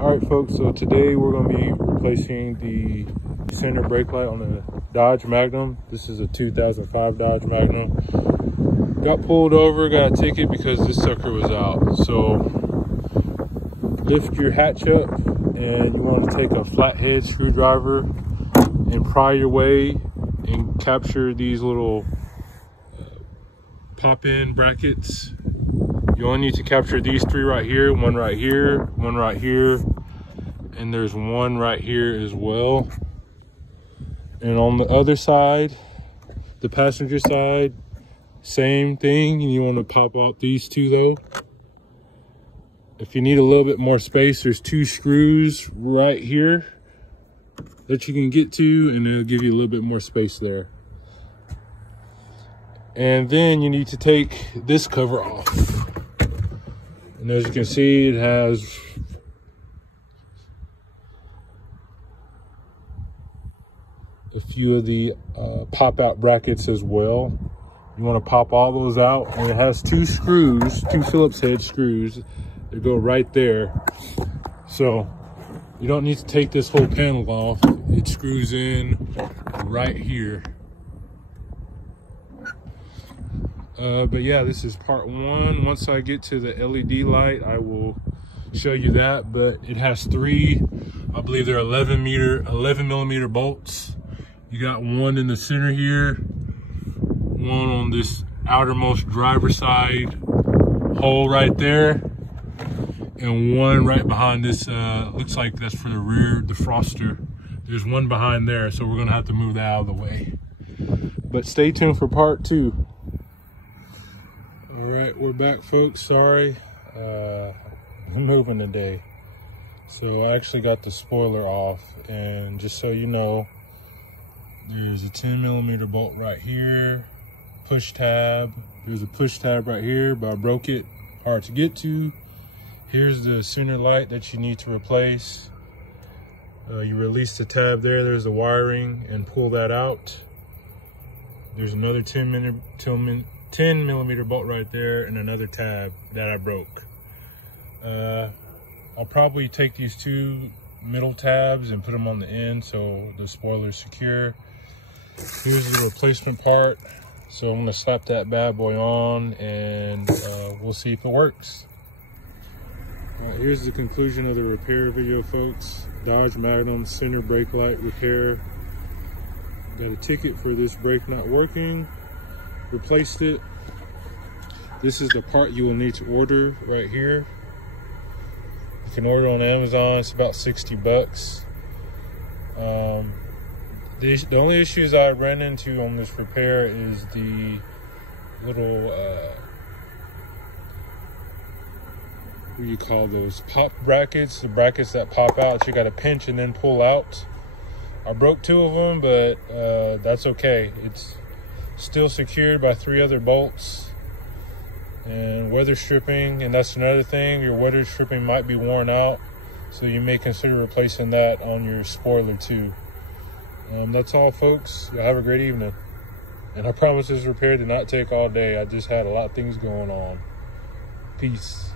All right, folks, so today we're going to be replacing the center brake light on the Dodge Magnum. This is a 2005 Dodge Magnum. Got pulled over, got a ticket because this sucker was out. So lift your hatch up and you want to take a flathead screwdriver and pry your way and capture these little pop-in brackets. You only need to capture these three right here, one right here, one right here, and there's one right here as well. And on the other side, the passenger side, same thing. You want to pop out these two though. If you need a little bit more space, there's two screws right here that you can get to, and it'll give you a little bit more space there. And then you need to take this cover off. And as you can see, it has a few of the pop-out brackets as well. You want to pop all those out, and it has two screws, two Phillips head screws that go right there. So you don't need to take this whole panel off. It screws in right here. But yeah, this is part one. Once I get to the LED light, I will show you that. But it has three, I believe they're 11 millimeter bolts. You got one in the center here, one on this outermost driver side hole right there, and one right behind this, looks like that's for the rear defroster. There's one behind there, so we're gonna have to move that out of the way. But stay tuned for part two. All right, we're back, folks. Sorry, I'm moving today. So I actually got the spoiler off, and just so you know, there's a 10 millimeter bolt right here, push tab. There's a push tab right here, but I broke it, hard to get to. Here's the center light that you need to replace. You release the tab there, there's the wiring, and pull that out. There's another 10 millimeter bolt right there, and another tab that I broke. I'll probably take these two middle tabs and put them on the end so the spoiler is secure. Here's the replacement part. So I'm gonna slap that bad boy on, and we'll see if it works. All right, here's the conclusion of the repair video, folks. Dodge Magnum center brake light repair. Got a ticket for this brake not working. Replaced it. This is the part you will need to order right here. You can order on Amazon. It's about 60 bucks. The only issues I ran into on this repair is the little, what do you call those? Pop brackets, the brackets that pop out. You got to pinch and then pull out. I broke two of them, but that's okay. It's still secured by three other bolts. And weather stripping, and that's another thing, your weather stripping might be worn out, so you may consider replacing that on your spoiler too. That's all, folks. Y'all have a great evening. And I promise this repair did not take all day. I just had a lot of things going on. Peace.